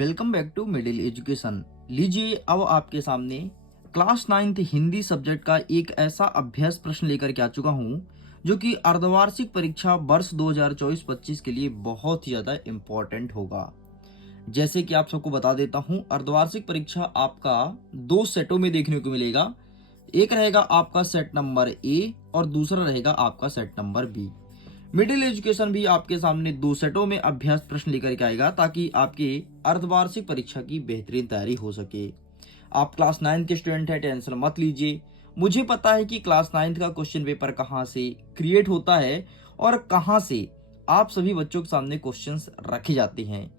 Welcome back to middle education. लीजिए अब आपके सामने क्लास 9th हिंदी सब्जेक्ट का एक ऐसा अभ्यास प्रश्न लेकर के आ चुका हूं जो कि अर्धवार्षिक परीक्षा वर्ष 2024-25 के लिए बहुत ही ज़्यादा इम्पोर्टेंट होगा। जैसे कि आप सबको बता देता हूं, अर्धवार्षिक परीक्षा आपका दो सेटों में देखने को मिलेगा। एक रहेगा आपका सेट नंबर ए और दूसरा रहेगा आपका set number B. Middle education भी आपके सामने दो सेटों में अभ्यास प्रश्न लेकर के आएगा ताकि आपके अर्धवार्षिक परीक्षा की बेहतरीन तैयारी हो सके। आप क्लास 9 के स्टूडेंट हैं, टेंशन मत लीजिए। मुझे पता है कि क्लास 9 का क्वेश्चन पेपर कहाँ से क्रिएट होता है और कहाँ से आप सभी बच्चों के सामने क्वेश्चंस रखे जाते हैं।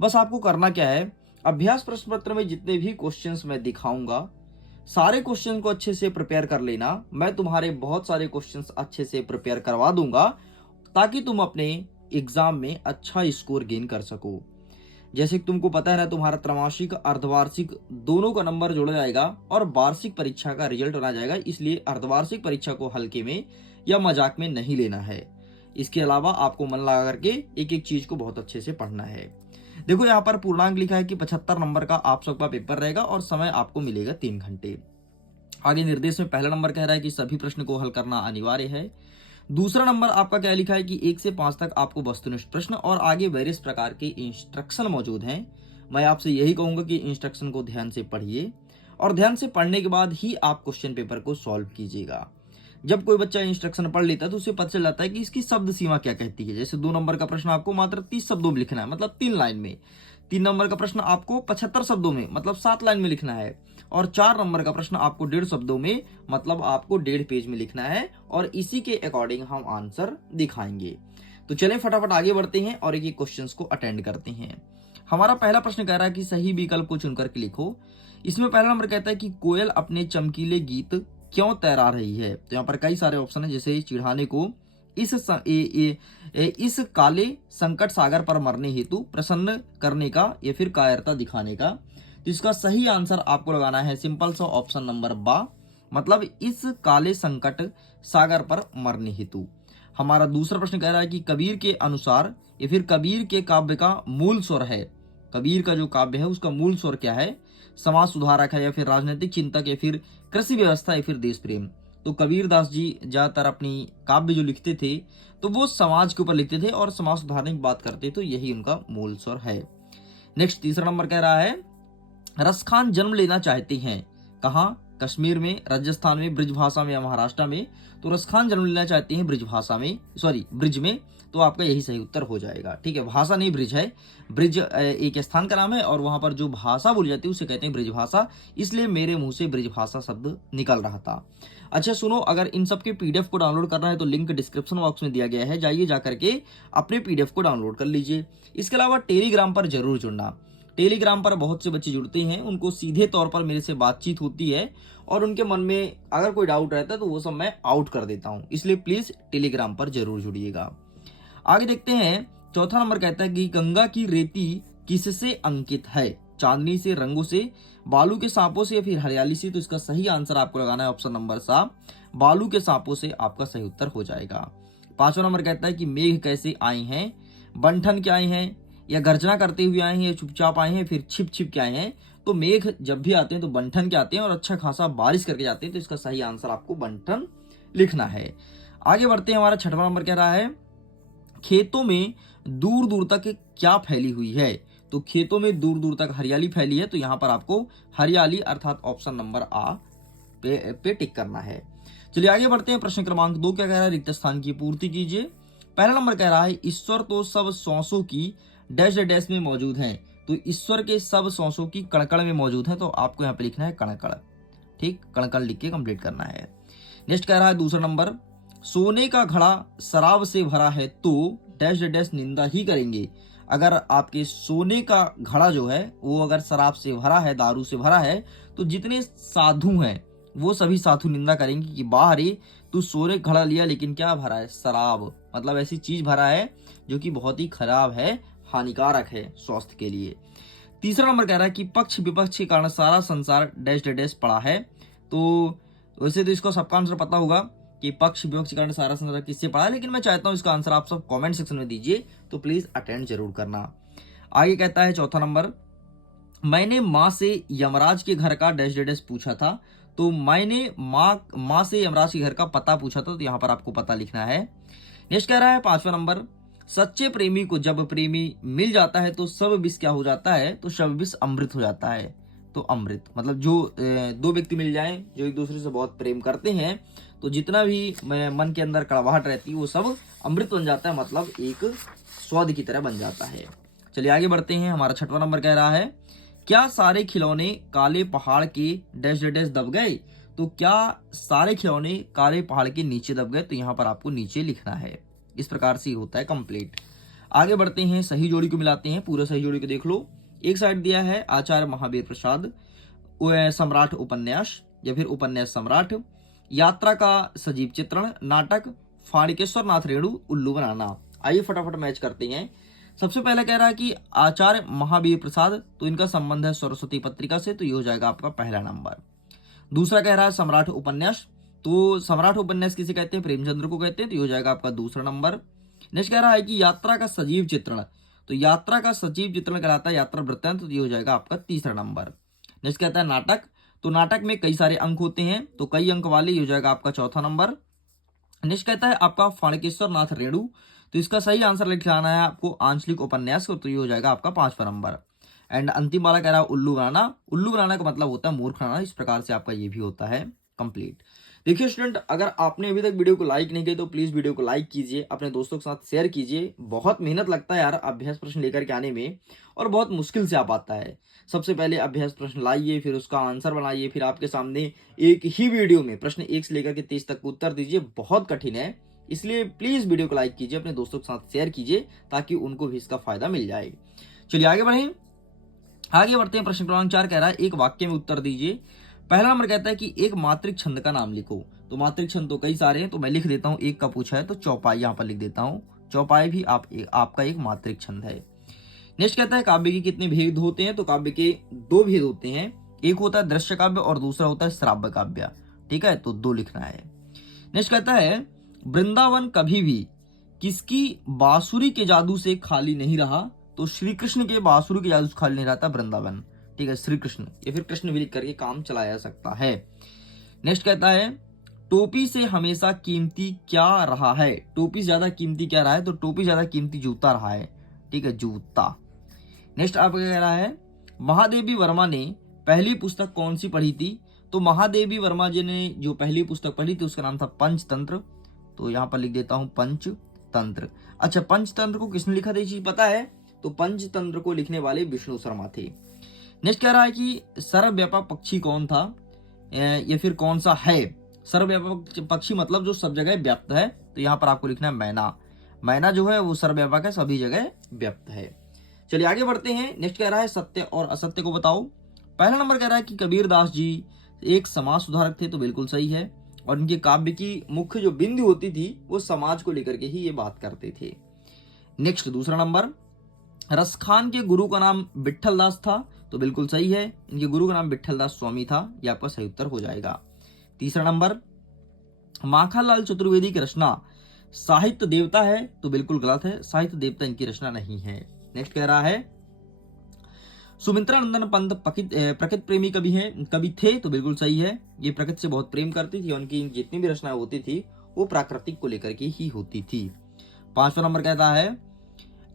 बस आपको करना क्या है, अभ्यास प्रश्न पत्र में जितने भी क्वेश्चंस मैं दिखाऊंगा सारे क्वेश्चन को अच्छे से प्रिपेयर कर लेना। मैं तुम्हारे बहुत सारे क्वेश्चंस अच्छे से प्रिपेयर करवा दूंगा ताकि तुम अपने एग्जाम में अच्छा स्कोर गेन कर सको। जैसे कि तुमको पता है ना, तुम्हारा त्रैमासिक अर्धवार्षिक दोनों का नंबर जोड़ा जाएगा और वार्षिक परीक्षा का रिजल्ट बना जाएगा, इसलिए अर्धवार्षिक परीक्षा को हल्के में या मजाक में नहीं लेना है। इसके अलावा आपको मन लगा करके एक एक चीज को बहुत अच्छे से पढ़ना है। देखो यहाँ पर पूर्णांक लिखा है कि 75 नंबर का आप सबका पेपर रहेगा और समय आपको मिलेगा 3 घंटे। आगे निर्देश में पहला नंबर कह रहा है कि सभी प्रश्न को हल करना अनिवार्य है। दूसरा नंबर आपका क्या लिखा है कि 1 से 5 तक आपको वस्तुनिष्ठ प्रश्न और आगे वेरियस प्रकार के इंस्ट्रक्शन मौजूद हैं। मैं आपसे यही कहूंगा कि इंस्ट्रक्शन को ध्यान से पढ़िए और ध्यान से पढ़ने के बाद ही आप क्वेश्चन पेपर को सॉल्व कीजिएगा। जब कोई बच्चा इंस्ट्रक्शन पढ़ लेता है तो उसे पता चल जाता है कि इसकी शब्द सीमा क्या कहती है। जैसे 2 नंबर का प्रश्न आपको मात्र 30 शब्दों में लिखना है, मतलब 3 लाइन में। 3 नंबर का प्रश्न आपको 75 शब्दों में, मतलब 7 लाइन में लिखना है। और 4 नंबर का प्रश्न आपको 1.5 शब्दों में, मतलब आपको 1.5 पेज में लिखना है। और इसी के अकॉर्डिंग हम आंसर दिखाएंगे। तो चलें फटाफट आगे बढ़ते हैं और एक एक क्वेश्चन को अटेंड करते हैं। हमारा पहला प्रश्न कह रहा है कि सही विकल्प को चुनकर के लिखो। इसमें पहला नंबर कहता है कि कोयल अपने चमकीले गीत क्यों तैरा रही है। तो यहाँ पर कई सारे ऑप्शन है, जैसे चिढ़ाने को, इस काले संकट सागर पर मरने हेतु, प्रसन्न करने का, या फिर कायरता दिखाने का। तो इसका सही आंसर आपको लगाना है सिंपल सा ऑप्शन नंबर बा, मतलब इस काले संकट सागर पर मरने हेतु। हमारा दूसरा प्रश्न कह रहा है कि कबीर के अनुसार या फिर कबीर के काव्य का मूल स्वर है। कबीर का जो काव्य है उसका मूल स्वर क्या है, समाज सुधारक है या फिर राजनीतिक चिंतक या फिर कृषि व्यवस्था या फिर देश प्रेम। तो कबीर दास जी ज्यादातर अपनी काव्य जो लिखते थे तो वो समाज के ऊपर लिखते थे और समाज सुधारने की बात करते, तो यही उनका मूल स्वर है। नेक्स्ट तीसरा नंबर कह रहा है रसखान जन्म लेना चाहते हैं कहाँ, कश्मीर में, राजस्थान में, ब्रिज भाषा में या महाराष्ट्र में। तो रसखान जन्म लेना चाहते हैं ब्रिज भाषा में, सॉरी ब्रिज में। तो आपका यही सही उत्तर हो जाएगा। ठीक है, भाषा नहीं ब्रिज है। ब्रिज एक स्थान का नाम है और वहां पर जो भाषा बोली जाती है उसे कहते हैं ब्रिज भाषा, इसलिए मेरे मुंह से ब्रिज भाषा शब्द निकल रहा था। अच्छा सुनो, अगर इन सब के पीडीएफ को डाउनलोड करना है तो लिंक डिस्क्रिप्शन बॉक्स में दिया गया है, जाइए जाकर के अपने पीडीएफ को डाउनलोड कर लीजिए। इसके अलावा टेलीग्राम पर जरूर जुड़ना। टेलीग्राम पर बहुत से बच्चे जुड़ते हैं, उनको सीधे तौर पर मेरे से बातचीत होती है और उनके मन में अगर कोई डाउट रहता है तो वो सब मैं आउट कर देता हूं, इसलिए प्लीज टेलीग्राम पर जरूर जुड़िएगा। आगे देखते हैं, चौथा नंबर कहता है कि गंगा की रेती किससे अंकित है, चांदनी से, रंगों से, बालू के सांपों से या फिर हरियाली से। तो इसका सही आंसर आपको लगाना है ऑप्शन नंबर सा, बालू के सांपों से आपका सही उत्तर हो जाएगा। पांचवा नंबर कहता है कि मेघ कैसे आए हैं, बंठन के आए हैं या गर्जना करते हुए आए हैं या चुपचाप आए हैं, फिर छिप छिप के आए हैं। तो मेघ जब भी आते हैं तो बंठन के आते हैं और अच्छा खासा बारिश करके जाते हैं, तो इसका सही आंसर आपको बंठन लिखना है। आगे बढ़ते हैं, हमारा छठवां नंबर कह रहा है खेतों में दूर दूर तक क्या फैली हुई है। तो खेतों में दूर दूर तक हरियाली फैली है, तो यहां पर आपको हरियाली अर्थात ऑप्शन नंबर आ पे टिक करना है। चलिए आगे बढ़ते हैं, प्रश्न क्रमांक 2 क्या कह रहा है, रिक्त स्थान की पूर्ति कीजिए। पहला नंबर कह रहा है ईश्वर तो सब सांसों की डैश डैश में मौजूद हैं। तो ईश्वर के सब सांसों की कणकण में मौजूद है, तो आपको यहाँ पे लिखना है कणकण। ठीक, कणकण लिख के कंप्लीट करना है। नेक्स्ट कह रहा है दूसरा नंबर, सोने का घड़ा शराब से भरा है तो डैश डैश निंदा ही करेंगे। अगर आपके सोने का घड़ा जो है वो अगर शराब से भरा है, दारू से भरा है, तो जितने साधु हैं वो सभी साधु निंदा करेंगे कि बाहर ही तू सोने का घड़ा लिया लेकिन क्या भरा है, शराब, मतलब ऐसी चीज भरा है जो कि बहुत ही खराब है, हानिकारक है स्वास्थ्य के लिए। तीसरा नंबर कह रहा है कि पक्ष विपक्ष के कारण सारा संसार डैश डैश पड़ा है। तो वैसे तो इसको सबका आंसर पता होगा कि पक्ष विपक्ष के कारण सारा संसार किससे पड़ा है, लेकिन मैं चाहता हूं इसका आंसर आप सब कमेंट सेक्शन में दीजिए, तो प्लीज अटेंड जरूर करना। आगे कहता है चौथा नंबर, मैंने माँ से यमराज के घर का डैश डैश पूछा था, तो मैंने माँ से यमराज के घर का पता पूछा था, तो यहाँ पर आपको पता लिखना है। नेक्स्ट कह रहा है 5वां नंबर, सच्चे प्रेमी को जब प्रेमी मिल जाता है तो सब विष क्या हो जाता है, तो सब विष अमृत हो जाता है। तो अमृत मतलब जो दो व्यक्ति मिल जाएं जो एक दूसरे से बहुत प्रेम करते हैं, तो जितना भी मन के अंदर कड़वाहट रहती है वो सब अमृत बन जाता है, मतलब एक स्वाद की तरह बन जाता है। चलिए आगे बढ़ते हैं। हमारा 6वां नंबर कह रहा है, क्या सारे खिलौने काले पहाड़ के डैश डैश दब गए, तो क्या सारे खिलौने काले पहाड़ के नीचे दब गए, तो यहाँ पर आपको नीचे लिखना है। इस प्रकार से होता है कंप्लीट। आगे बढ़ते हैं, सही जोड़ी को मिलाते हैं। पूरा सही जोड़ी को देख लो। एक साइड दिया है आचार्य महावीर प्रसाद सम्राट उपन्यास या फिर उपन्यास सम्राट, यात्रा का सजीव चित्रण, नाटक फाणिकेश्वर नाथ रेणु, उल्लू बनाना। आइए फटाफट मैच करते हैं। सबसे पहले कह रहा है कि आचार्य महावीर प्रसाद, तो इनका संबंध है सरस्वती पत्रिका से, तो ये हो जाएगा आपका पहला नंबर। दूसरा कह रहा है सम्राट उपन्यास, तो सम्राट उपन्यास किसे कहते हैं, प्रेमचंद्र को कहते हैं, तो ये हो जाएगा आपका दूसरा नंबर। नेक्स्ट कह रहा है कि यात्रा का सजीव चित्रण, तो यात्रा का सजीव चित्रण कहलाता है यात्रा वृत्तांत, तो ये हो जाएगा आपका तीसरा नंबर। नेक्स्ट कहता है नाटक, तो नाटक में कई सारे अंक होते हैं, तो कई अंक वाले ये हो जाएगा आपका चौथा नंबर। नेक्स्ट कहता है आपका फाणिकेश्वर नाथ रेणु, तो इसका सही आंसर लिखाना है आपको आंचलिक उपन्यास को, तो ये हो जाएगा आपका 5वां नंबर। एंड अंतिम वाला कह रहा है उल्लू बनाना, उल्लू बनाना का मतलब होता है मूर्ख बनाना। इस प्रकार से आपका ये भी होता है कंप्लीट। देखिए स्टूडेंट, अगर आपने अभी तक वीडियो को लाइक नहीं किया तो प्लीज वीडियो को लाइक कीजिए, अपने दोस्तों के साथ शेयर कीजिए। बहुत मेहनत लगता है यार अभ्यास प्रश्न लेकर के आने में, और बहुत मुश्किल से आ पाता है। सबसे पहले अभ्यास प्रश्न लाइए, फिर उसका आंसर बनाइए, फिर आपके सामने एक ही वीडियो में प्रश्न 1 से लेकर के 30 तक उत्तर दीजिए। बहुत कठिन है, इसलिए प्लीज वीडियो को लाइक कीजिए, अपने दोस्तों के साथ शेयर कीजिए, ताकि उनको भी इसका फायदा मिल जाए। चलिए आगे बढ़ें। आगे बढ़ते हैं। प्रश्न क्रमांक 4 कह रहा है एक वाक्य में उत्तर दीजिए। पहला नंबर कहता है कि एक मात्रिक छंद का नाम लिखो, तो मात्रिक छंद तो कई सारे हैं, तो मैं लिख देता हूं। एक का पूछा है तो चौपाई यहाँ पर लिख देता हूं। चौपाई भी आपका एक मात्रिक छंद है। नेक्स्ट कहता है काव्य के कितने भेद होते हैं, तो काव्य के 2 भेद होते हैं। एक होता है दृश्य काव्य और दूसरा होता है श्राव्य काव्य। ठीक है, तो 2 लिखना है। नेक्स्ट कहता है वृंदावन कभी भी किसकी बांसुरी के जादू से खाली नहीं रहा, तो श्री कृष्ण के बांसुरी के जादू से खाली नहीं रहता वृंदावन। ठीक है, श्री कृष्ण या फिर कृष्ण भी लिख करके काम चलाया जा सकता है। नेक्स्ट कहता है टोपी से हमेशा कीमती क्या रहा है, टोपी से ज्यादा कीमती क्या रहा है, तो टोपी से ज्यादा कीमती जूता रहा है। ठीक है, जूता। नेक्स्ट आपका कह रहा है महादेवी वर्मा ने पहली पुस्तक कौन सी पढ़ी थी, तो महादेवी वर्मा जी ने जो पहली पुस्तक पढ़ी थी उसका नाम था पंचतंत्र, तो यहां पर लिख देता हूं पंचतंत्र। अच्छा, पंचतंत्र को किसने लिखा था ये चीज पता है, तो पंचतंत्र को लिखने वाले विष्णु शर्मा थे। नेक्स्ट कह रहा है कि सर्वव्यापक पक्षी कौन था या फिर कौन सा है। सर्वव्यापक पक्षी मतलब जो सब जगह व्याप्त है, तो यहाँ पर आपको लिखना है मैना। मैना जो है वो सर्वव्यापक है, सभी जगह व्याप्त है। चलिए आगे बढ़ते हैं। नेक्स्ट कह रहा है सत्य और असत्य को बताओ। पहला नंबर कह रहा है कि कबीर दास जी एक समाज सुधारक थे, तो बिल्कुल सही है, और इनके काव्य की मुख्य जो बिंदु होती थी वो समाज को लेकर के ही ये बात करते थे। नेक्स्ट दूसरा नंबर, रसखान के गुरु का नाम विट्ठल दास था, तो बिल्कुल सही है, इनके गुरु का नाम विट्ठल दास स्वामी था, ये आपका सही उत्तर हो जाएगा। तीसरा नंबर, माखनलाल चतुर्वेदी की रचना साहित्य देवता है, तो बिल्कुल गलत है, साहित्य देवता इनकी रचना नहीं है। नेक्स्ट कह रहा है सुमित्रा नंदन पंत प्रकृति प्रेमी कवि थे, तो बिल्कुल सही है, ये प्रकृति से बहुत प्रेम करती थी, उनकी जितनी भी रचनाएं होती थी वो प्राकृतिक को लेकर के ही होती थी। 5वां नंबर कहता है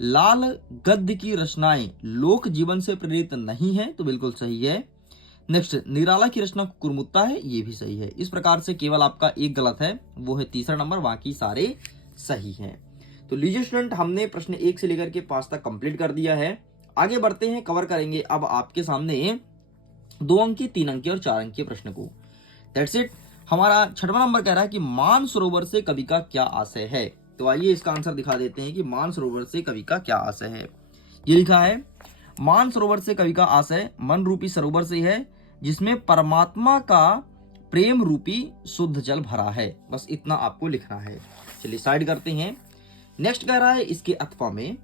लाल गद्य की रचनाएं लोक जीवन से प्रेरित नहीं है, तो बिल्कुल सही है। नेक्स्ट, निराला की रचना कुरमुत्ता है, ये भी सही है। इस प्रकार से केवल आपका एक गलत है, वो है तीसरा नंबर, बाकी सारे सही हैं। तो लीजिए स्टूडेंट, हमने प्रश्न 1 से लेकर के 5 तक कंप्लीट कर दिया है। आगे बढ़ते हैं, कवर करेंगे अब आपके सामने 2 अंक, 3 अंक और 4 अंक के प्रश्न को। That's it. हमारा 6वां नंबर कह रहा है कि मानसरोवर से कवि का क्या आशय है, तो आइए इसका आंसर दिखा देते हैं कि मानसरोवर से कवि का क्या आशय है। ये लिखा है मानसरोवर से कवि का आशय मन रूपी सरोवर से है जिसमें परमात्मा का प्रेम रूपी शुद्ध जल भरा है। बस इतना आपको लिखना है। चलिए साइड करते हैं। नेक्स्ट कह रहा है इसके अथवा में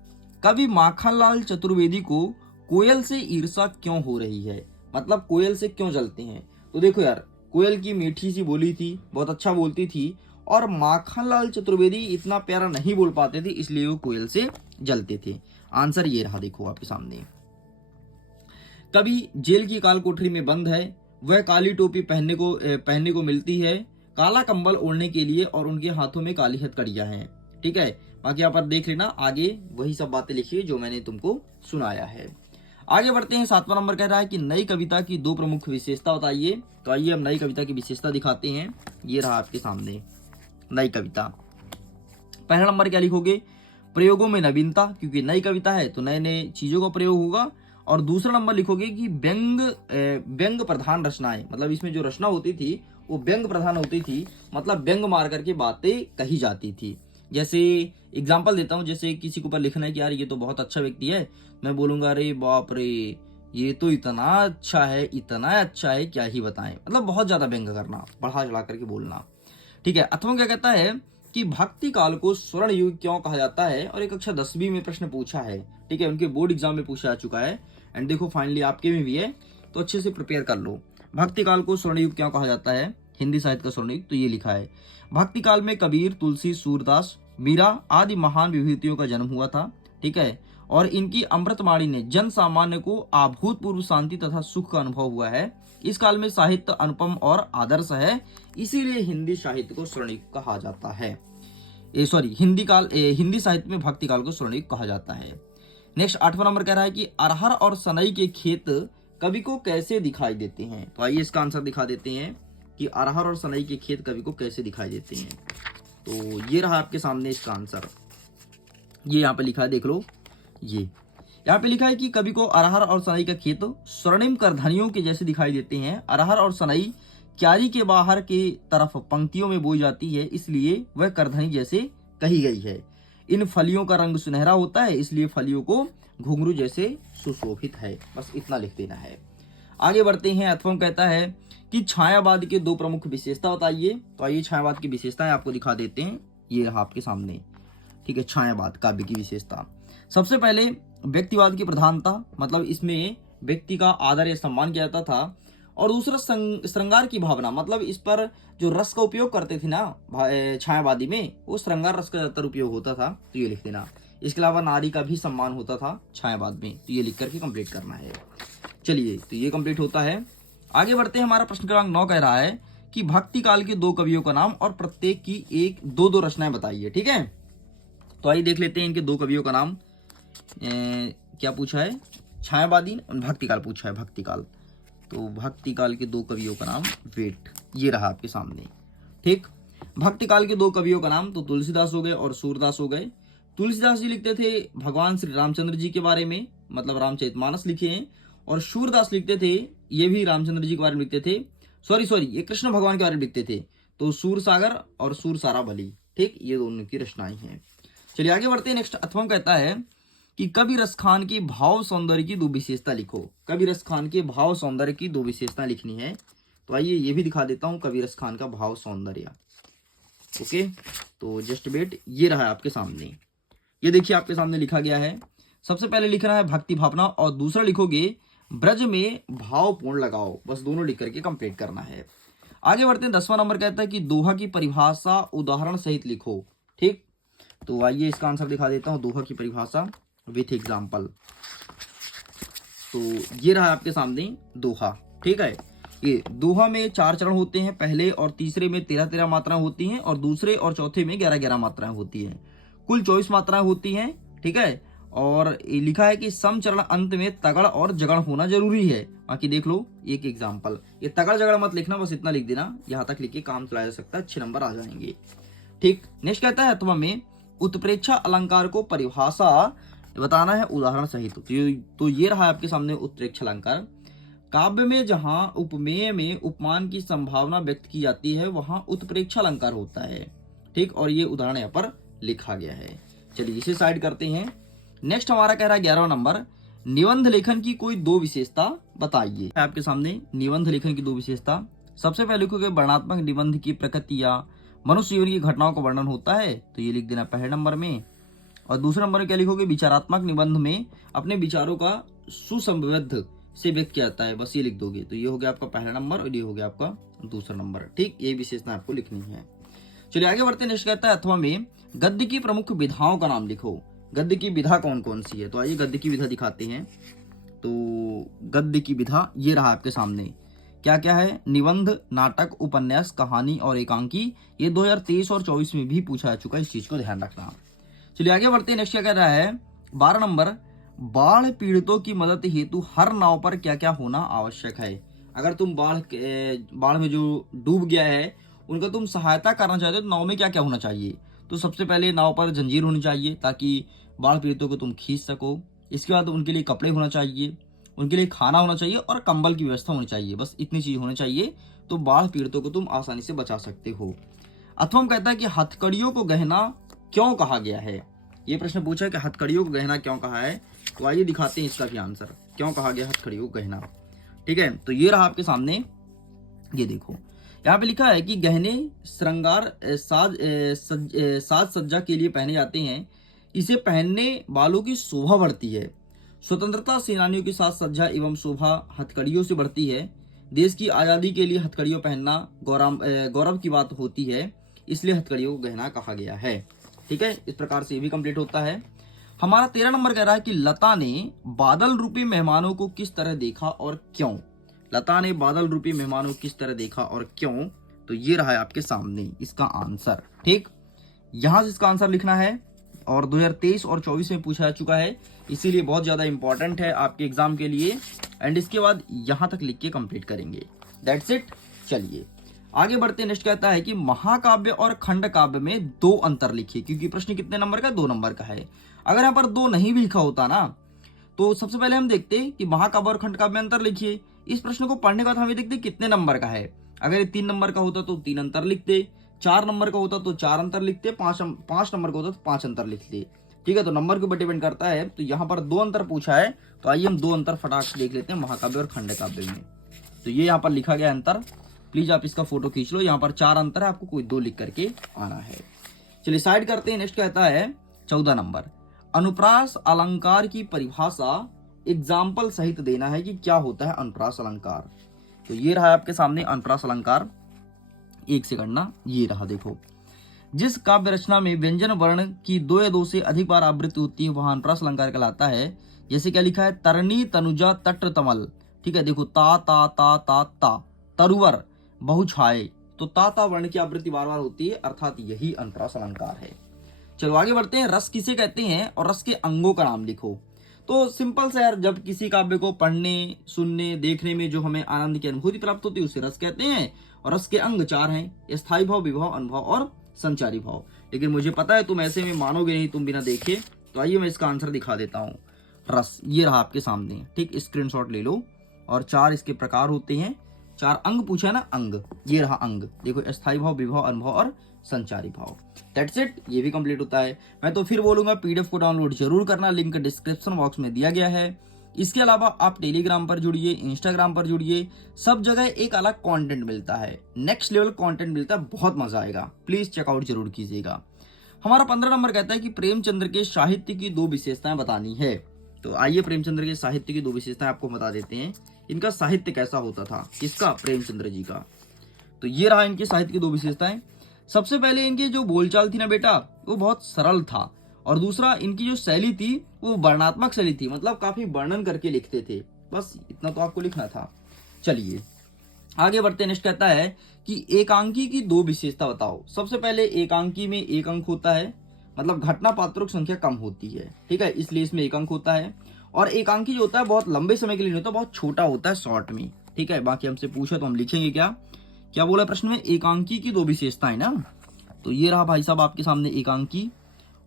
कवि माखनलाल चतुर्वेदी को कोयल से ईर्ष्या क्यों हो रही है, मतलब कोयल से क्यों जलते हैं। तो देखो यार, कोयल की मीठी सी बोली थी, बहुत अच्छा बोलती थी, और माखनलाल चतुर्वेदी इतना प्यारा नहीं बोल पाते थे, इसलिए वो कोयल से जलते थे। आंसर ये रहा, देखो आपके सामने। कभी जेल की काल कोठरी में बंद है, वह काली टोपी पहनने को मिलती है, काला कंबल ओढ़ने के लिए, और उनके हाथों में काली हथकड़ियां हैं। ठीक है, बाकी यहाँ पर देख लेना, आगे वही सब बातें लिखी है जो मैंने तुमको सुनाया है। आगे बढ़ते हैं। 7वां नंबर कह रहा है कि नई कविता की 2 प्रमुख विशेषता बताइए। तो आइए हम नई कविता की विशेषता दिखाते हैं। ये रहा आपके सामने नई कविता। पहला नंबर क्या लिखोगे? प्रयोगों में नवीनता, क्योंकि नई कविता है तो नए नए चीजों का प्रयोग होगा। और दूसरा नंबर लिखोगे कि व्यंग प्रधान रचनाएं, मतलब इसमें जो रचना होती थी वो व्यंग प्रधान होती थी, मतलब व्यंग मार करके बातें कही जाती थी। जैसे एग्जाम्पल देता हूँ, जैसे किसी के ऊपर लिखना है कि यार ये तो बहुत अच्छा व्यक्ति है, मैं बोलूंगा अरे बाप रे ये तो इतना अच्छा है क्या ही बताएं, मतलब बहुत ज्यादा व्यंग करना, बढ़ा चढ़ा करके बोलना। ठीक है। अथवा क्या कहता है कि भक्ति काल को स्वर्ण युग क्यों कहा जाता है, और एक कक्षा 10वीं में प्रश्न पूछा है। ठीक है, उनके बोर्ड एग्जाम में पूछा जा चुका है, एंड देखो फाइनली आपके में भी है, तो अच्छे से प्रिपेयर कर लो। भक्ति काल को स्वर्ण युग क्यों कहा जाता है, हिंदी साहित्य का स्वर्ण युग, तो ये लिखा है भक्ति काल में कबीर, तुलसी, सूरदास, मीरा आदि महान विभूतियों का जन्म हुआ था। ठीक है, और इनकी अमृतवाणी ने जन सामान्य को अभूतपूर्व शांति तथा सुख का अनुभव हुआ है। इस काल में साहित्य अनुपम और आदर्श है, इसीलिए हिंदी साहित्य को स्वर्ण युग कहा जाता है। हिंदी साहित्य में भक्ति काल को स्वर्ण युग कहा जाता है। नेक्स्ट 8वां नंबर कह रहा है कि अरहर और सनई के खेत कवि को कैसे दिखाई देते हैं। तो आइए इसका आंसर दिखा देते हैं कि अरहर और सनई के खेत कवि को कैसे दिखाई देते हैं। तो ये रहा आपके सामने इसका आंसर, ये यहाँ पे लिखा है, देख लो। ये यहाँ पे लिखा है कि कवि को अरहर और सनई का खेत स्वर्णिम करधनियों के जैसे दिखाई देते हैं। अरहर और सनई क्यारी के बाहर के तरफ पंक्तियों में बोई जाती है, इसलिए वह करधनी जैसे कही गई है। इन फलियों का रंग सुनहरा होता है, इसलिए फलियों को घुंघरू जैसे सुशोभित है। बस इतना लिख देना है। आगे बढ़ते हैं। अथवा कहता है कि छायावाद के 2 प्रमुख विशेषता बताइए। तो आइए छायावाद की विशेषताएं आपको दिखा देते हैं, ये रहा आपके सामने। ठीक है, छायावाद काव्य की विशेषता, सबसे पहले व्यक्तिवाद की प्रधानता, मतलब इसमें व्यक्ति का आदर या सम्मान किया जाता था। और दूसरा श्रृंगार की भावना, मतलब इस पर जो रस का उपयोग करते थे ना छायावादी में, वो श्रृंगार रस का ज्यादातर उपयोग होता था, तो ये लिख देना। इसके अलावा नारी का भी सम्मान होता था छायावाद में, तो ये लिख करके कंप्लीट करना है। चलिए, तो ये कंप्लीट होता है। आगे बढ़ते हैं। हमारा प्रश्न क्रमांक 9 कह रहा है कि भक्ति काल के 2 कवियों का नाम और प्रत्येक की 1-2 रचनाएं बताइए। ठीक है, तो आइए देख लेते हैं इनके 2 कवियों का नाम। क्या पूछा है? छायावादी भक्तिकाल पूछा है, भक्तिकाल। तो भक्तिकाल के 2 कवियों का नाम वेट, ये रहा आपके सामने। ठीक, भक्तिकाल के 2 कवियों का नाम तो तुलसीदास हो गए और सूरदास हो गए। तुलसीदास जी लिखते थे भगवान श्री रामचंद्र जी के बारे में, मतलब रामचरितमानस लिखे हैं। और सूरदास लिखते थे, ये भी रामचंद्र जी के बारे में लिखते थे, सॉरी ये कृष्ण भगवान के बारे में लिखते थे, तो सूर सागर और सूर सारा बली। ठीक, ये दोनों की रचनाएं हैं। चलिए आगे बढ़ते हैं। नेक्स्ट अथवा कहता है कि कवि रसखान की भाव सौंदर्य की 2 विशेषता लिखो। कवि रसखान के भाव सौंदर्य की 2 विशेषता लिखनी है। तो आइए ये भी दिखा देता हूं, कवि रसखान का भाव सौंदर्य। ओके, तो जस्ट वेट, ये रहा है आपके सामने। ये देखिए आपके सामने लिखा गया है। सबसे पहले लिखना है भक्ति भावना, और दूसरा लिखोगे ब्रज में भावपूर्ण लगाओ। बस दोनों लिख करके कंप्लीट करना है। आगे बढ़ते हैं। 10वां नंबर कहता है कि दोहा की परिभाषा उदाहरण सहित लिखो। ठीक, तो आइए इसका आंसर दिखा देता हूं, दोहा की परिभाषा विथ एग्जाम्पल। तो ये रहा आपके सामने दोहा। ठीक है, ये दोहा में 4 चरण होते हैं। पहले और तीसरे में 13-13 मात्राएं होती हैं, और दूसरे और चौथे में 11-11 मात्राएं होती हैं। कुल 24 मात्राएं होती हैं। ठीक है, और लिखा है कि सम चरण अंत में तगड़ और जगड़ होना जरूरी है। बाकी देख लो एक एग्जाम्पल, ये तगड़ जगड़ मत लिखना, बस इतना लिख देना, यहाँ तक लिख के काम चलाया जा सकता है, अच्छे नंबर आ जाएंगे। ठीक, नेक्स्ट कहता है अथवा में उत्प्रेक्षा अलंकार को परिभाषा बताना है उदाहरण सहित। तो ये रहा आपके सामने उत्प्रेक्षा अलंकार। काव्य में जहां उपमेय में उपमान की संभावना व्यक्त की जाती है, वहां उत्प्रेक्षा अलंकार होता है। ठीक, और ये उदाहरण यहाँ पर लिखा गया है। चलिए इसे साइड करते हैं। नेक्स्ट हमारा कह रहा है 11वां नंबर, निबंध लेखन की कोई 2 विशेषता बताइए। आपके सामने निबंध लेखन की 2 विशेषता। सबसे पहले लिखोगे वर्णनात्मक निबंध की प्रकृति या मनुष्य जीवन की घटनाओं का वर्णन होता है, तो ये लिख देना पहले नंबर में। और दूसरे नंबर में क्या लिखोगे, विचारात्मक निबंध में अपने विचारों का सुसंबद्ध से व्यक्त किया जाता है, बस ये लिख दोगे। तो ये हो गया आपका पहला नंबर और ये हो गया आपका दूसरा नंबर। ठीक, ये विशेषता आपको लिखनी है। चलिए आगे बढ़ते हैं। नेक्स्ट कहता है अथवा में गद्य की प्रमुख विधाओं का नाम लिखो। गद्य की विधा कौन कौन सी है, तो आइए गद्य की विधा दिखाते हैं। तो गद्य की विधा ये रहा आपके सामने। क्या क्या है, निबंध, नाटक, उपन्यास, कहानी और एकांकी। ये 2023 और 24 में भी पूछा जा चुका है, इस चीज को ध्यान रखना। चलिए आगे बढ़ते हैं। नेक्स्ट क्या कह रहा है, 12 नंबर, बाढ़ पीड़ितों की मदद हेतु हर नाव पर क्या क्या होना आवश्यक है। अगर तुम बाढ़ में जो डूब गया है उनका तुम सहायता करना चाहते हो तो नाव में क्या क्या होना चाहिए। तो सबसे पहले नाव पर जंजीर होनी चाहिए ताकि बाढ़ पीड़ितों को तुम खींच सको। इसके बाद उनके लिए कपड़े होना चाहिए, उनके लिए खाना होना चाहिए और कंबल की व्यवस्था होनी चाहिए। बस इतनी चीज होनी चाहिए तो बाढ़ पीड़ितों को तुम आसानी से बचा सकते हो। अथवा कहता है कि हथकड़ियों को गहना क्यों कहा गया है। ये प्रश्न पूछा है कि हथकड़ियों को गहना क्यों कहा है, तो आइए दिखाते हैं इसका भी आंसर, क्यों कहा गया हथकड़ियों को गहना। ठीक है, तो ये रहा आपके सामने, ये देखो यहाँ पे लिखा है कि गहने श्रृंगार साज सज्जा के लिए पहने जाते हैं। इसे पहनने वालों की शोभा बढ़ती है। स्वतंत्रता सेनानियों की साज सज्जा एवं शोभा हथकड़ियों से बढ़ती है। देश की आजादी के लिए हथकड़ियों पहनना गौरव की बात होती है, इसलिए हथकड़ियों को गहना कहा गया है। ठीक है, इस प्रकार से ये भी कंप्लीट होता है। हमारा 13 नंबर कह रहा है कि लता ने बादल रूपी मेहमानों को किस तरह देखा और क्यों। लता ने बादल रूपी मेहमानों को किस तरह देखा और क्यों, तो ये रहा है आपके सामने इसका आंसर। ठीक, यहां से इसका आंसर लिखना है और 2023 और 24 में पूछा जा चुका है, इसीलिए बहुत ज्यादा इंपॉर्टेंट है आपके एग्जाम के लिए। एंड इसके बाद यहां तक लिख के कंप्लीट करेंगे, दैट्स इट। चलिए आगे बढ़ते। नेक्स्ट कहता है कि महाकाव्य और खंड काव्य में 2 अंतर लिखिए, क्योंकि प्रश्न कितने नंबर का, 2 नंबर का है। अगर यहाँ पर 2 नहीं भी लिखा होता ना, तो सबसे पहले हम देखते कि महाकाव्य और खंड काव्य में अंतर लिखिए। इस प्रश्न को पढ़ने के बाद हमें देखते कितने नंबर का है। अगर ये 3 नंबर का होता तो 3 अंतर लिखते, 4 नंबर का होता तो 4 अंतर लिखते, 5 नंबर का होता तो 5 अंतर लिखते। ठीक है, तो नंबर के ऊपर डिपेंड करता है। तो यहाँ पर 2 अंतर पूछा है, तो आइए हम 2 अंतर फटाक से देख लेते हैं महाकाव्य और खंड काव्य में। तो ये यहाँ पर लिखा गया अंतर, प्लीज आप इसका फोटो खींच लो। यहाँ पर 4 अंतर है, आपको कोई 2 लिख करके आना है। चलिए साइड करते हैं। नेक्स्ट कहता है 14 नंबर, अनुप्रास अलंकार की परिभाषा एग्जाम्पल सहित देना है कि क्या होता है अनुप्रास अलंकार। तो ये रहा आपके सामने अनुप्रास अलंकार, एक से करना, ये रहा देखो। जिस काव्य रचना में व्यंजन वर्ण की 2 या 2 से अधिक बार आवृत्ति होती है वह अनुप्रास अलंकार कहलाता है। जैसे क्या लिखा है, तरनी तनुजा तट तमल। ठीक है, देखो ता ता ता ता ता, तरुवर बहुछाए, तो ता वर्ण की आवृत्ति बार बार होती है, अर्थात यही अनुप्रास अलंकार है। चलो आगे बढ़ते हैं। रस किसे कहते हैं और रस के अंगों का नाम लिखो। तो सिंपल से यार, जब किसी काव्य को पढ़ने, सुनने, देखने में जो हमें आनंद की अनुभूति प्राप्त होती है उसे रस कहते हैं। और रस के अंग 4 हैं, स्थायी भाव, विभाव, अनुभव और संचारी भाव। लेकिन मुझे पता है तुम ऐसे में मानोगे नहीं तुम बिना देखे, तो आइए मैं इसका आंसर दिखा देता हूँ। रस ये रहा आपके सामने। ठीक, स्क्रीनशॉट ले लो। और 4 इसके प्रकार होते हैं, 4 अंग पूछा है ना, अंग, ये रहा अंग, देखो स्थायी भाव, विभाव, अनुभव और संचारी भाव। दैट्स इट, ये भी कंप्लीट होता है। मैं तो फिर बोलूंगा पीडीएफ को डाउनलोड जरूर करना, लिंक डिस्क्रिप्शन बॉक्स में दिया गया है। इसके अलावा आप टेलीग्राम पर जुड़िए, इंस्टाग्राम पर जुड़िए, सब जगह एक अलग कंटेंट मिलता है, नेक्स्ट लेवल कंटेंट मिलता है, बहुत मजा आएगा, प्लीज चेकआउट जरूर कीजिएगा। हमारा 15 नंबर कहता है कि प्रेमचंद्र के साहित्य की 2 विशेषताएं बतानी है। तो आइए प्रेमचंद्र के साहित्य की 2 विशेषताएं आपको बता देते हैं। इनका साहित्य कैसा होता था, किसका, प्रेमचंद्र जी का। तो ये रहा इनके साहित्य की 2 विशेषताएं। सबसे पहले इनकी जो बोलचाल थी ना बेटा, वो बहुत सरल था। और दूसरा, इनकी जो शैली थी वो वर्णनात्मक शैली थी, मतलब काफी वर्णन करके लिखते थे। बस इतना तो आपको लिखना था। चलिए आगे बढ़ते। नेक्स्ट कहता है कि एकांकी की 2 विशेषता बताओ। सबसे पहले एकांकी में 1 अंक होता है, मतलब घटना पात्रों की संख्या कम होती है। ठीक है, इसलिए इसमें 1 अंक होता है। और एकांकी जो होता है बहुत लंबे समय के लिए नहीं होता, बहुत छोटा होता है, शॉर्ट में। ठीक है, बाकी हमसे पूछा तो हम लिखेंगे क्या क्या बोला प्रश्न में, एकांकी की 2 विशेषताएं ना। तो ये रहा भाई साहब आपके सामने एकांकी।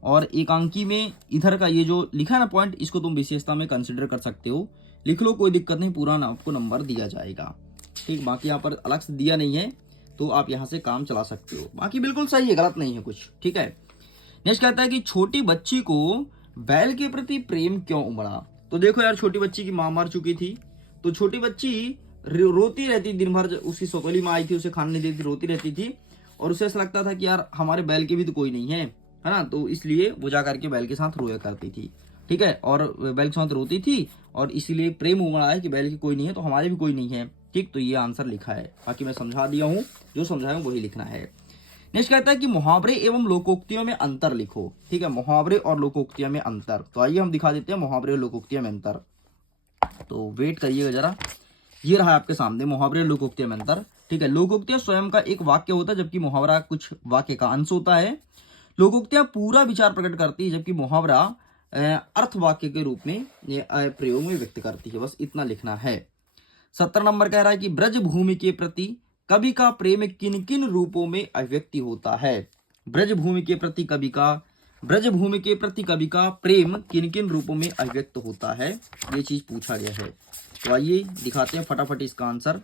और एकांकी में इधर का ये जो लिखा है ना पॉइंट, इसको तुम विशेषता में कंसिडर कर सकते हो, लिख लो, कोई दिक्कत नहीं, पूरा आपको नंबर दिया जाएगा। ठीक, बाकी यहाँ पर अलग से दिया नहीं है, तो आप यहाँ से काम चला सकते हो। बाकी बिल्कुल सही है, गलत नहीं है कुछ। ठीक है, नेक्स्ट कहता है कि छोटी बच्ची को बैल के प्रति प्रेम क्यों उमड़ा। तो देखो यार, छोटी बच्ची की मां मर चुकी थी, तो छोटी बच्ची रोती रहती दिन भर। उसकी सौतेली माँ आई थी, उसे खाने नहीं देती, रोती रहती थी। और उसे ऐसा लगता था कि यार हमारे बैल के भी तो कोई नहीं है ना, तो इसलिए वो जा करके बैल के साथ रोया करती थी। ठीक है, और बैल के साथ रोती थी, और इसीलिए प्रेम उमड़ा है कि बैल की कोई नहीं है तो हमारे भी कोई नहीं है। ठीक, तो ये आंसर लिखा है। बाकी मैं समझा दिया हूँ, जो समझाया हूँ वही लिखना है। नेक्स्ट कहता है कि मुहावरे एवं लोकोक्तियों में अंतर लिखो। ठीक है, मुहावरे और लोकोक्तियों में अंतर। तो आइए हम दिखा देते हैं मुहावरे और लोकोक्तियों में अंतर। तो वेट करिएगा जरा। ये रहा आपके सामने मुहावरे लोकोक्तियों में अंतर। ठीक है, लोकोक्तियां स्वयं का एक वाक्य होता है, जबकि मुहावरा कुछ वाक्य का अंश होता है। लोकोक्तियां पूरा विचार प्रकट करती है, जबकि मुहावरा अर्थ वाक्य के रूप में प्रयोग में व्यक्त करती है। बस इतना लिखना है। 70 नंबर कह रहा है कि ब्रज भूमि के प्रति कवि का प्रेम किन किन रूपों में अभिव्यक्ति होता है। ब्रज भूमि के प्रति कवि का प्रेम किन किन रूपों में अभिव्यक्त होता है, ये चीज पूछा गया है। तो आइए दिखाते हैं फटाफट इसका आंसर।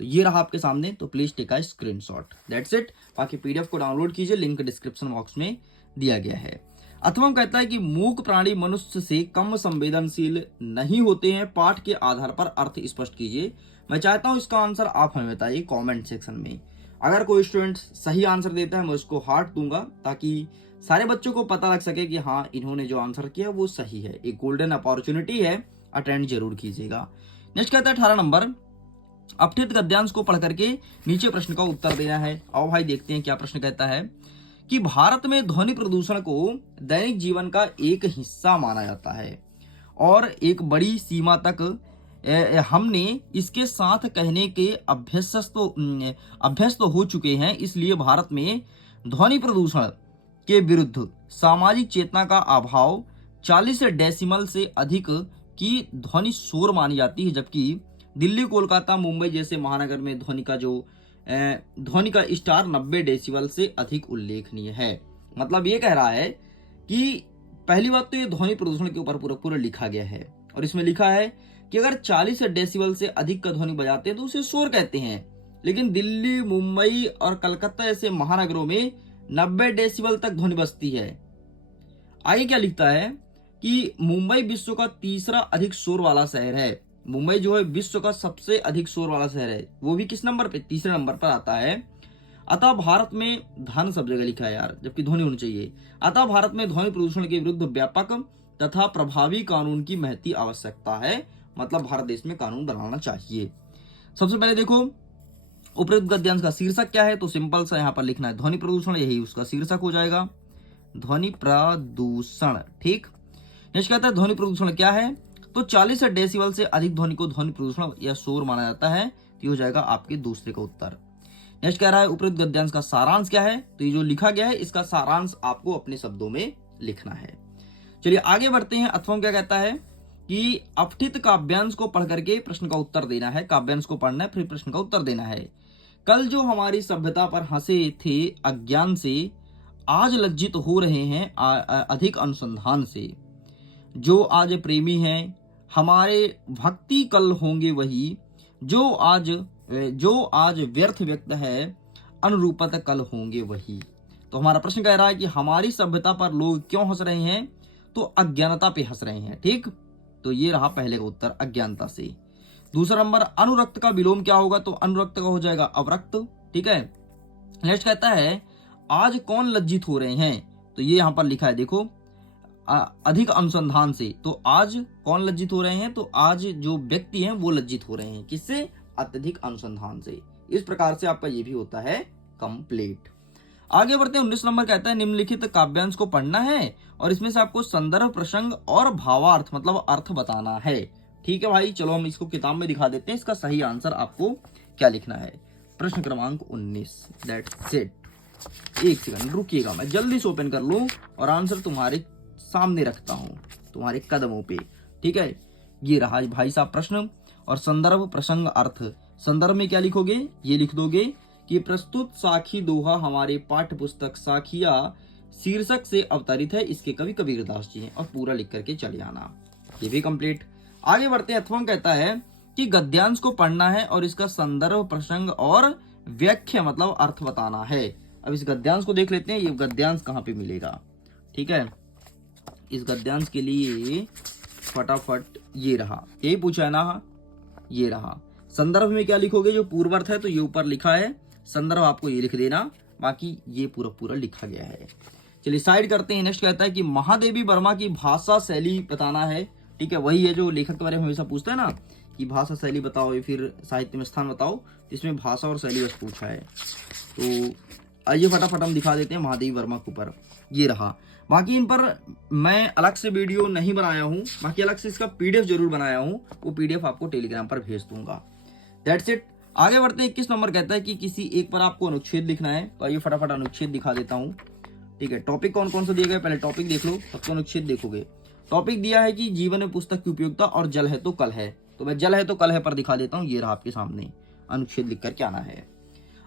तो ये रहा आपके सामने, तो please take a screenshot. That's it. बाकी पीडीएफ को डाउनलोड कीजिए, लिंक डिस्क्रिप्शन बॉक्स में दिया गया है। अथवा कहता है कि मूक प्राणी मनुष्य से कम संवेदनशील नहीं होते हैं, पाठ के आधार पर अर्थ स्पष्ट कीजिए। मैं चाहता हूं इसका आंसर आप हमें बताइए कमेंट सेक्शन में। अगर कोई स्टूडेंट सही आंसर देता है मैं उसको हार्ट दूंगा, ताकि सारे बच्चों को पता लग सके कि हाँ इन्होंने जो आंसर किया वो सही है। एक गोल्डन अपॉर्चुनिटी है, अटेंड जरूर कीजिएगा। नेक्स्ट कहता है 18 नंबर, अपठित गद्यांश को पढ़ करके नीचे प्रश्न का उत्तर देना है। आओ भाई देखते हैं क्या प्रश्न कहता है कि भारत में ध्वनि प्रदूषण को दैनिक जीवन का एक हिस्सा माना जाता है और एक बड़ी सीमा तक हमने इसके साथ कहने के अभ्यस्त हो चुके हैं। इसलिए भारत में ध्वनि प्रदूषण के विरुद्ध सामाजिक चेतना का अभाव 40 डेसिमल से अधिक की ध्वनि शोर मानी जाती है, जबकि दिल्ली, कोलकाता, मुंबई जैसे महानगर में ध्वनि का स्टार 90 डेसिबल से अधिक उल्लेखनीय है। मतलब ये कह रहा है कि पहली बात तो ये ध्वनि प्रदूषण के ऊपर पूरा लिखा गया है, और इसमें लिखा है कि अगर 40 डेसिबल से अधिक का ध्वनि बजाते हैं तो उसे शोर कहते हैं, लेकिन दिल्ली, मुंबई और कलकत्ता जैसे महानगरों में 90 डेसिबल तक ध्वनि बजती है। आगे क्या लिखता है कि मुंबई विश्व का तीसरा अधिक शोर वाला शहर है। मुंबई जो है विश्व का सबसे अधिक शोर वाला शहर है, वो भी किस नंबर पे? तीसरे नंबर पर आता है। अतः भारत में, धन सब जगह लिखा है यार, जबकि ध्वनि होनी चाहिए। अतः भारत में ध्वनि प्रदूषण के विरुद्ध व्यापक तथा प्रभावी कानून की महती आवश्यकता है। मतलब भारत देश में कानून बनाना चाहिए। सबसे पहले देखो उपयुक्त गद्यांश का शीर्षक क्या है, तो सिंपल सा यहाँ पर लिखना है ध्वनि प्रदूषण, यही उसका शीर्षक हो जाएगा, ध्वनि प्रदूषण। ठीक। नेक्स्ट कहता है ध्वनि प्रदूषण क्या है, तो 40 डेसिबल से अधिक ध्वनि को ध्वनि प्रदूषण या शोर माना जाता है। तो ये हो जाएगा आपके दूसरे का उत्तर। नेक्स्ट कह रहा है उपयुक्त गद्यांश का सारांश क्या है, तो ये जो लिखा गया है इसका सारांश आपको अपने शब्दों में लिखना है। चलिए आगे बढ़ते हैं। अथवा क्या कहता है कि अपठित काव्यांश को पढ़ करके प्रश्न का उत्तर देना है। काव्यांश को पढ़ना है, फिर प्रश्न का उत्तर देना है। कल जो हमारी सभ्यता पर हंसे थे अज्ञान से, आज लज्जित हो रहे हैं अधिक अनुसंधान से। जो आज प्रेमी हैं हमारे भक्ति कल होंगे वही, जो आज व्यर्थ व्यक्त है अनुरूपत कल होंगे वही। तो हमारा प्रश्न कह रहा है कि हमारी सभ्यता पर लोग क्यों हंस रहे हैं, तो अज्ञानता पे हंस रहे हैं। ठीक। तो ये रहा पहले का उत्तर, अज्ञानता से। दूसरा नंबर, अनुरक्त का विलोम क्या होगा, तो अनुरक्त का हो जाएगा अवरक्त। ठीक है। नेक्स्ट कहता है आज कौन लज्जित हो रहे हैं, तो ये यहां पर लिखा है देखो, अधिक अनुसंधान से। तो आज कौन लज्जित हो रहे हैं, तो आज जो व्यक्ति हैं वो लज्जित हो रहे हैं, किससे? अत्यधिक अनुसंधान से। इस प्रकार से आपका ये भी होता है कंप्लीट। आगे बढ़ते हैं। 19 नंबर कहता है निम्नलिखित काव्यांश को पढ़ना है और इसमें से आपको संदर्भ, प्रसंग और भावार्थ मतलब अर्थ बताना है। ठीक है भाई, चलो हम इसको किताब में दिखा देते हैं। इसका सही आंसर आपको क्या लिखना है, प्रश्न क्रमांक 19। That's it. एक सेकंड रुकिएगा, मैं जल्दी से ओपन कर लूं और आंसर तुम्हारे सामने रखता हूं, तुम्हारे कदमों पे। ठीक है, ये रहा भाई साहब प्रश्न। और संदर्भ, प्रसंग, अर्थ। संदर्भ में क्या लिखोगे, ये लिख दोगे कि प्रस्तुत साखी दोहा हमारे पाठ्य पुस्तक साखिया शीर्षक से अवतरित है, इसके कवि कबीरदास जी हैं, और पूरा लिख करके चले आना। ये भी कंप्लीट। आगे बढ़ते हैं। अथवा कहता है कि गद्यांश को पढ़ना है और इसका संदर्भ, प्रसंग और व्याख्या मतलब अर्थ बताना है। अब इस गद्यांश को देख लेते हैं, ये गद्यांश कहाँ पे मिलेगा। ठीक है, इस गद्यांश के लिए फटाफट ये रहा, यही पूछा है ना, ये रहा। संदर्भ में क्या लिखोगे, जो पूर्वर्थ है तो ये ऊपर लिखा है, संदर्भ आपको ये लिख देना, बाकी ये पूरा लिखा गया है। चलिए साइड करते हैं। नेक्स्ट कहता है कि महादेवी वर्मा की भाषा शैली बताना है। ठीक है, वही है जो लेखक के बारे में हमेशा पूछता है ना कि भाषा शैली बताओ या फिर साहित्य में स्थान बताओ, इसमें भाषा और शैली बस पूछा है। तो आइए फटाफट हम दिखा देते हैं महादेवी वर्मा के ऊपर। ये रहा। बाकी इन पर मैं अलग से वीडियो नहीं बनाया हूँ, बाकी अलग से इसका पीडीएफ जरूर बनाया हूँ, वो पीडीएफ आपको टेलीग्राम पर भेज दूंगा। That's it. आगे बढ़ते हैं। 21 नंबर कहता है कि किसी एक पर आपको अनुच्छेद लिखना है। तो आइए फटाफट अनुच्छेद दिखा देता हूँ। ठीक है, टॉपिक कौन कौन सा दिए गए, पहले टॉपिक देख लो, तब तो अनुच्छेद देखोगे। टॉपिक दिया है कि जीवन में पुस्तक की उपयोगिता और जल है तो कल है। तो मैं जल है तो कल है पर दिखा देता हूँ। ये रहा आपके सामने, अनुच्छेद लिख करके आना है।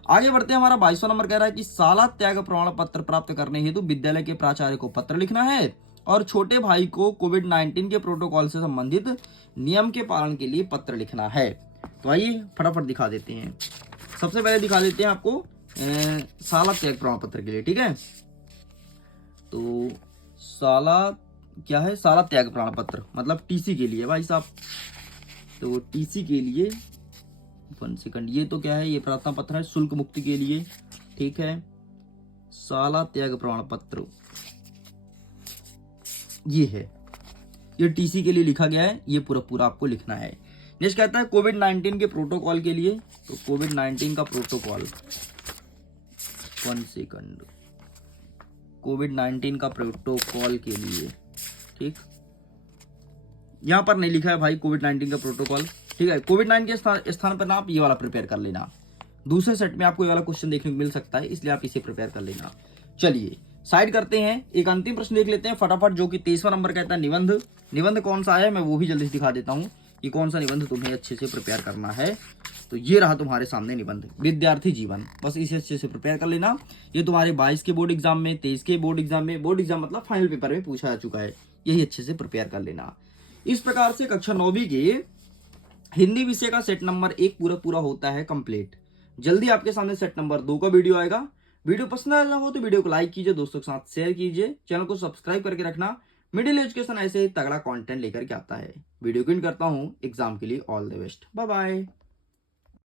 आगे बढ़ते हैं। हमारा 22वां नंबर कह रहा है कि शाला त्याग प्रमाण पत्र प्राप्त करने हेतु विद्यालय के प्राचार्य को पत्र लिखना है और छोटे भाई को कोविड-19 के प्रोटोकॉल से संबंधित नियम के पालन के लिए पत्र लिखना है। तो आइए फटाफट दिखा देते हैं। सबसे पहले दिखा देते हैं आपको शाला त्याग प्रमाण पत्र के लिए। ठीक है, तो शाला क्या है, शाला त्याग प्रमाण पत्र मतलब टीसी के लिए भाई साहब। तो टीसी के लिए 1 सेकंड, ये तो क्या है, ये प्रार्थना पत्र है शुल्क मुक्ति के लिए। ठीक है, शाला त्याग प्रमाण पत्र ये है, ये टीसी के लिए लिखा गया है। ये पूरा पूरा आपको लिखना है। नेक्स्ट कहता है कोविड-19 के प्रोटोकॉल के लिए। तो कोविड-19 का प्रोटोकॉल, 1 सेकंड, कोविड-19 का प्रोटोकॉल के लिए। ठीक, यहां पर नहीं लिखा है भाई कोविड-19 का प्रोटोकॉल। ठीक है, कोविड-19 के स्थान पर ना आप ये वाला प्रिपेयर कर लेना। दूसरे सेट में आपको ये वाला क्वेश्चन देखने को मिल सकता है, इसलिए आप इसे प्रिपेयर कर लेना। चलिए साइड करते हैं, एक अंतिम प्रश्न देख लेते हैं फटाफट, जो कि 23वां नंबर कहता है निबंध। निबंध कौन सा है मैं वो भी जल्दी से दिखा देता हूँ कि कौन सा निबंध तुम्हें अच्छे से प्रिपेयर करना है। तो ये रहा तुम्हारे सामने निबंध, विद्यार्थी जीवन। बस इसे अच्छे से प्रिपेयर कर लेना। ये तुम्हारे 22 के बोर्ड एग्जाम में, 23 के बोर्ड एग्जाम में, बोर्ड एग्जाम मतलब फाइनल पेपर में पूछा जा चुका है। यही अच्छे से प्रिपेयर कर लेना। इस प्रकार से कक्षा 9वीं के हिंदी विषय का सेट नंबर 1 पूरा होता है कंप्लीट। जल्दी आपके सामने सेट नंबर 2 का वीडियो आएगा। वीडियो पसंद आया हो तो वीडियो को लाइक कीजिए, दोस्तों के साथ शेयर कीजिए, चैनल को सब्सक्राइब करके रखना। मिडिल एजुकेशन ऐसे ही तगड़ा कंटेंट लेकर के आता है। वीडियो को इन करता हूं एग्जाम के लिए। All the best, bye bye.